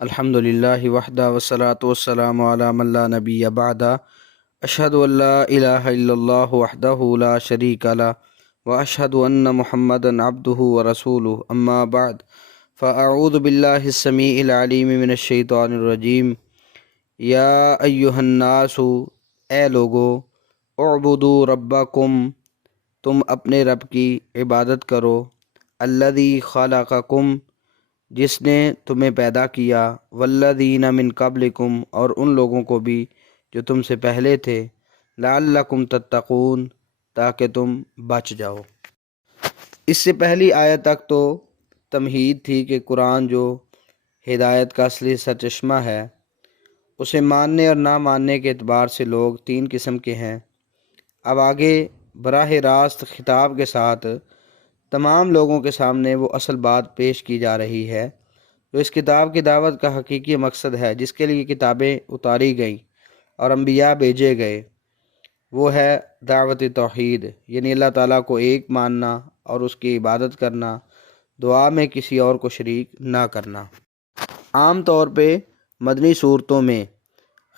الحمدللہ وحدہ والصلاۃ والسلام علی من لا نبی بعدہ اشہد ان لا الہ الا اللہ وحدہ لا شریک لہ واشہد ان محمدا عبدہ ورسولہ اما بعد فاعوذ باللہ السمیع العلیم من الشیطان الرجیم یا ایہا الناس اے لوگو اعبدوا ربکم تم اپنے رب کی عبادت کرو الذی خلقکم جس نے تمہیں پیدا کیا والذین من قبلکم اور ان لوگوں کو بھی جو تم سے پہلے تھے لعلکم تتقون تاکہ تم بچ جاؤ۔ اس سے پہلی آیت تک تو تمہید تھی کہ قرآن جو ہدایت کا اصلی سرچشمہ ہے اسے ماننے اور نہ ماننے کے اعتبار سے لوگ تین قسم کے ہیں۔ اب آگے براہ راست خطاب کے ساتھ تمام لوگوں کے سامنے وہ اصل بات پیش کی جا رہی ہے جو اس کتاب کی دعوت کا حقیقی مقصد ہے، جس کے لیے کتابیں اتاری گئیں اور انبیاء بھیجے گئے۔ وہ ہے دعوت توحید، یعنی اللہ تعالیٰ کو ایک ماننا اور اس کی عبادت کرنا، دعا میں کسی اور کو شریک نہ کرنا۔ عام طور پہ مدنی صورتوں میں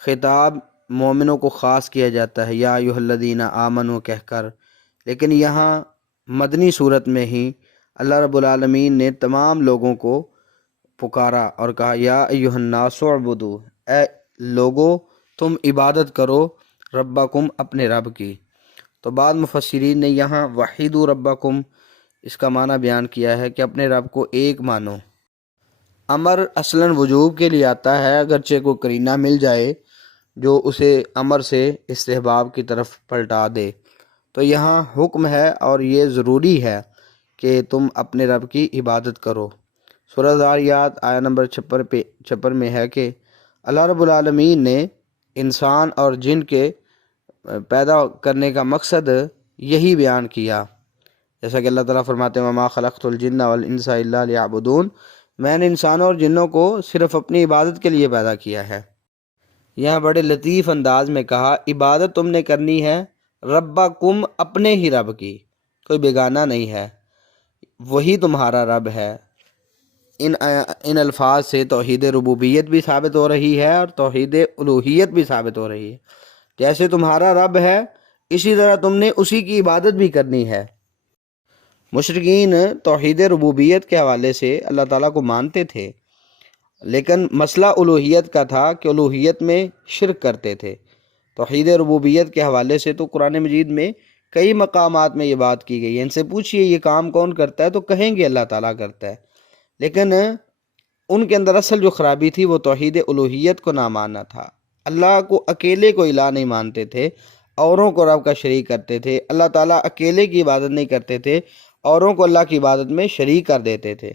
خطاب مومنوں کو خاص کیا جاتا ہے یا ایھا الذین آمنوا کہہ کر، لیکن یہاں مدنی صورت میں ہی اللہ رب العالمین نے تمام لوگوں کو پکارا اور کہا یا ایھا الناس اعبدوا، اے لوگو تم عبادت کرو ربکم اپنے رب کی۔ تو بعض مفسرین نے یہاں وحیدوا ربکم اس کا معنی بیان کیا ہے کہ اپنے رب کو ایک مانو۔ امر اصلاً وجوب کے لیے آتا ہے، اگرچہ کوئی قرینہ مل جائے جو اسے امر سے استحباب کی طرف پلٹا دے، تو یہاں حکم ہے اور یہ ضروری ہے کہ تم اپنے رب کی عبادت کرو۔ سورہ ذاریات آیہ نمبر 56 میں ہے کہ اللہ رب العالمین نے انسان اور جن کے پیدا کرنے کا مقصد یہی بیان کیا، جیسا کہ اللہ تعالیٰ فرماتے ہیں وَمَا خَلَقْتُ الْجِنَّ وَالْإِنسَ إِلَّا لِيَعْبُدُونَ، میں نے انسانوں اور جنوں کو صرف اپنی عبادت کے لیے پیدا کیا ہے۔ یہاں بڑے لطیف انداز میں کہا عبادت تم نے کرنی ہے ربکم اپنے ہی رب کی، کوئی بیگانہ نہیں ہے، وہی تمہارا رب ہے۔ ان الفاظ سے توحید ربوبیت بھی ثابت ہو رہی ہے اور توحید الوہیت بھی ثابت ہو رہی ہے۔ جیسے تمہارا رب ہے اسی طرح تم نے اسی کی عبادت بھی کرنی ہے۔ مشرکین توحید ربوبیت کے حوالے سے اللہ تعالیٰ کو مانتے تھے، لیکن مسئلہ الوہیت کا تھا کہ الوہیت میں شرک کرتے تھے۔ توحید ربوبیت کے حوالے سے تو قرآن مجید میں کئی مقامات میں یہ بات کی گئی ہے، ان سے پوچھئے یہ کام کون کرتا ہے تو کہیں گے اللہ تعالیٰ کرتا ہے، لیکن ان کے اندر اصل جو خرابی تھی وہ توحید الوہیت کو نہ ماننا تھا۔ اللہ کو اکیلے کو الہ نہیں مانتے تھے، اوروں کو رب کا شریک کرتے تھے۔ اللہ تعالیٰ اکیلے کی عبادت نہیں کرتے تھے، اوروں کو اللہ کی عبادت میں شریک کر دیتے تھے۔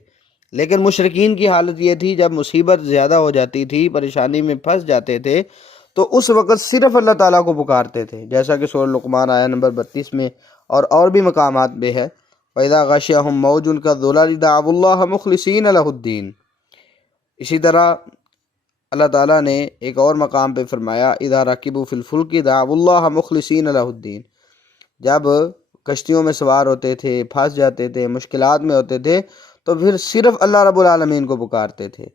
لیکن مشرکین کی حالت یہ تھی جب مصیبت زیادہ ہو جاتی تھی، پریشانی میں پھنس جاتے تھے، تو اس وقت صرف اللہ تعالیٰ کو پکارتے تھے، جیسا کہ سورہ لقمان آیہ نمبر 32 میں اور بھی مقامات میں ہے وَإِذَا غَشِيَهُم مَّوْجٌ كَالظُّلَالِ دَعَوُا اللَّهَ مُخْلِصِينَ لَهُ الدِّينَ۔ اسی طرح اللہ تعالیٰ نے ایک اور مقام پہ فرمایا اِذَا رَكِبُوا فِي الْفُلْكِ دَعَوُا اللَّهَ مُخْلِصِينَ لَهُ الدِّينَ، جب کشتیوں میں سوار ہوتے تھے، پھنس جاتے تھے، مشکلات میں ہوتے تھے، تو پھر صرف اللہ رب العالمین کو پکارتے تھے۔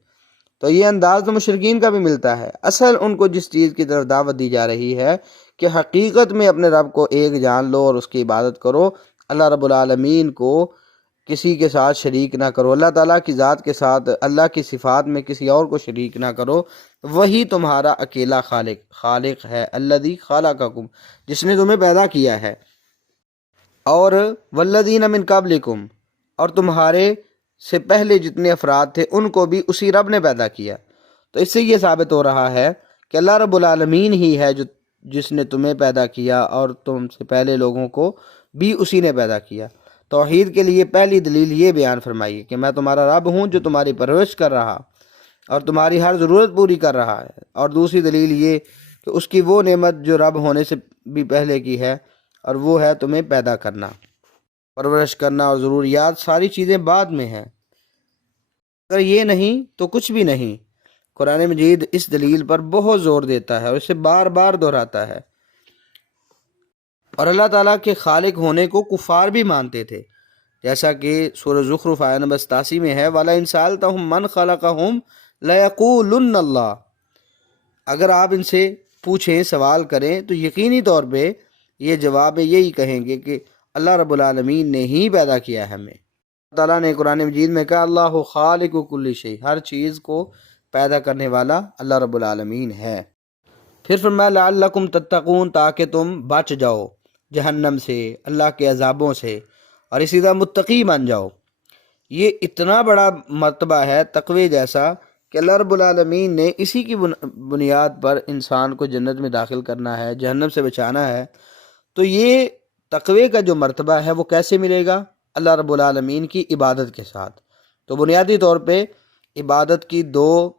تو یہ انداز تو مشرکین کا بھی ملتا ہے۔ اصل ان کو جس چیز کی طرف دعوت دی جا رہی ہے کہ حقیقت میں اپنے رب کو ایک جان لو اور اس کی عبادت کرو، اللہ رب العالمین کو کسی کے ساتھ شریک نہ کرو، اللہ تعالیٰ کی ذات کے ساتھ اللہ کی صفات میں کسی اور کو شریک نہ کرو، وہی تمہارا اکیلا خالق ہے، الذی خلقکم، جس نے تمہیں پیدا کیا ہے، اور والذین من قبلکم، اور تمہارے سے پہلے جتنے افراد تھے ان کو بھی اسی رب نے پیدا کیا۔ تو اس سے یہ ثابت ہو رہا ہے کہ اللہ رب العالمین ہی ہے جس نے تمہیں پیدا کیا اور تم سے پہلے لوگوں کو بھی اسی نے پیدا کیا۔ توحید کے لیے پہلی دلیل یہ بیان فرمائی کہ میں تمہارا رب ہوں جو تمہاری پرورش کر رہا اور تمہاری ہر ضرورت پوری کر رہا ہے، اور دوسری دلیل یہ کہ اس کی وہ نعمت جو رب ہونے سے بھی پہلے کی ہے، اور وہ ہے تمہیں پیدا کرنا، پرورش کرنا، اور ضروریات ساری چیزیں بعد میں ہیں۔ اگر یہ نہیں تو کچھ بھی نہیں۔ قرآن مجید اس دلیل پر بہت زور دیتا ہے اور اسے بار بار دہراتا ہے، اور اللہ تعالیٰ کے خالق ہونے کو کفار بھی مانتے تھے، جیسا کہ سورہ زخرف آیہ نمبر 87 میں ہے وَلَئِن سَأَلْتَهُم مَّنْ خَلَقَهُمْ لَيَقُولُنَّ اللَّهُ، اگر آپ ان سے پوچھیں، سوال کریں، تو یقینی طور پہ یہ جواب یہی کہیں گے کہ اللہ رب العالمین نے ہی پیدا کیا ہے ہمیں۔ اللہ تعالیٰ نے قرآن مجید میں کہا اللہ خالق کل شیء، ہر چیز کو پیدا کرنے والا اللہ رب العالمین ہے۔ پھر فرمایا لعلکم تتقون، تاکہ تم بچ جاؤ جہنم سے، اللہ کے عذابوں سے، اور اسی طرح متقی بن جاؤ۔ یہ اتنا بڑا مرتبہ ہے تقوی جیسا کہ اللہ رب العالمین نے اسی کی بنیاد پر انسان کو جنت میں داخل کرنا ہے، جہنم سے بچانا ہے۔ تو یہ تقوی کا جو مرتبہ ہے وہ کیسے ملے گا؟ اللہ رب العالمین کی عبادت کے ساتھ۔ تو بنیادی طور پہ عبادت کی دو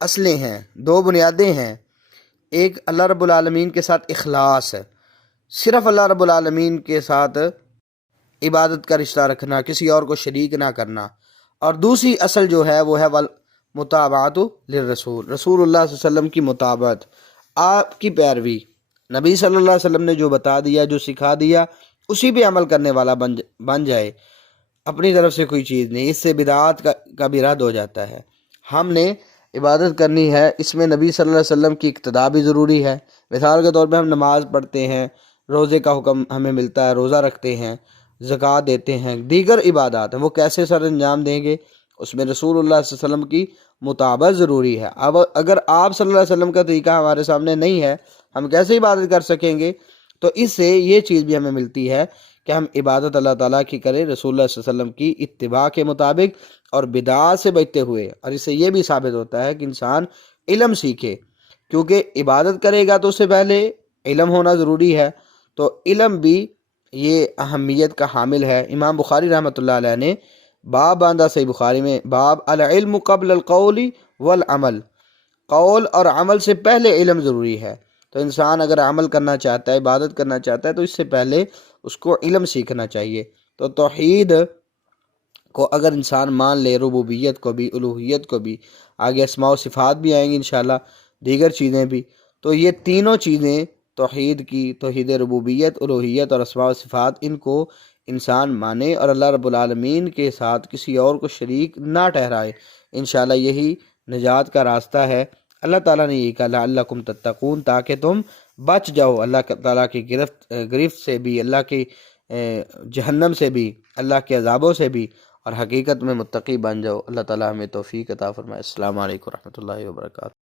اصلیں ہیں، دو بنیادیں ہیں۔ ایک اللہ رب العالمین کے ساتھ اخلاص ہے، صرف اللہ رب العالمین کے ساتھ عبادت کا رشتہ رکھنا، کسی اور کو شریک نہ کرنا۔ اور دوسری اصل جو ہے وہ ہے متابعت للرسول، رسول اللہ صلی اللہ علیہ وسلم کی مطابقت، آپ کی پیروی، نبی صلی اللہ علیہ وسلم نے جو بتا دیا، جو سکھا دیا، اسی پہ عمل کرنے والا بن جائے، اپنی طرف سے کوئی چیز نہیں۔ اس سے بدعات کا بھی رد ہو جاتا ہے۔ ہم نے عبادت کرنی ہے، اس میں نبی صلی اللہ علیہ وسلم کی اقتداء بھی ضروری ہے۔ مثال کے طور پہ ہم نماز پڑھتے ہیں، روزے کا حکم ہمیں ملتا ہے، روزہ رکھتے ہیں، زکوٰۃ دیتے ہیں، دیگر عبادات ہیں، وہ کیسے سر انجام دیں گے؟ اس میں رسول اللہ صلی اللہ علیہ وسلم کی مطابقت ضروری ہے۔ اب اگر آپ صلی اللہ علیہ وسلم کا طریقہ ہمارے سامنے نہیں ہے، ہم کیسے عبادت کر سکیں گے؟ تو اس سے یہ چیز بھی ہمیں ملتی ہے کہ ہم عبادت اللہ تعالیٰ کی کریں، رسول اللہ صلی اللہ علیہ وسلم کی اتباع کے مطابق اور بدعات سے بچتے ہوئے۔ اور اس سے یہ بھی ثابت ہوتا ہے کہ انسان علم سیکھے، کیونکہ عبادت کرے گا تو اس سے پہلے علم ہونا ضروری ہے۔ تو علم بھی یہ اہمیت کا حامل ہے۔ امام بخاری رحمۃ اللہ علیہ نے باب باندھا صحیح بخاری میں، باب العلم قبل القول والعمل، قول اور عمل سے پہلے علم ضروری ہے۔ تو انسان اگر عمل کرنا چاہتا ہے، عبادت کرنا چاہتا ہے، تو اس سے پہلے اس کو علم سیکھنا چاہیے۔ تو توحید کو اگر انسان مان لے، ربوبیت کو بھی، الوہیت کو بھی، آگے اسماء و صفات بھی آئیں گی انشاءاللہ، دیگر چیزیں بھی، تو یہ تینوں چیزیں توحید کی، توحید ربوبیت، الوہیت اور اسماء و صفات، ان کو انسان مانے اور اللہ رب العالمین کے ساتھ کسی اور کو شریک نہ ٹھہرائے، انشاءاللہ یہی نجات کا راستہ ہے۔ اللہ تعالیٰ نے یہ کہا لعلکم تتقون، تاکہ تم بچ جاؤ اللہ تعالیٰ کی گرفت سے بھی، اللہ کی جہنم سے بھی، اللہ کے عذابوں سے بھی، اور حقیقت میں متقی بن جاؤ۔ اللہ تعالیٰ ہمیں توفیق عطا فرمائے۔ السلام علیکم ورحمۃ اللہ وبرکاتہ۔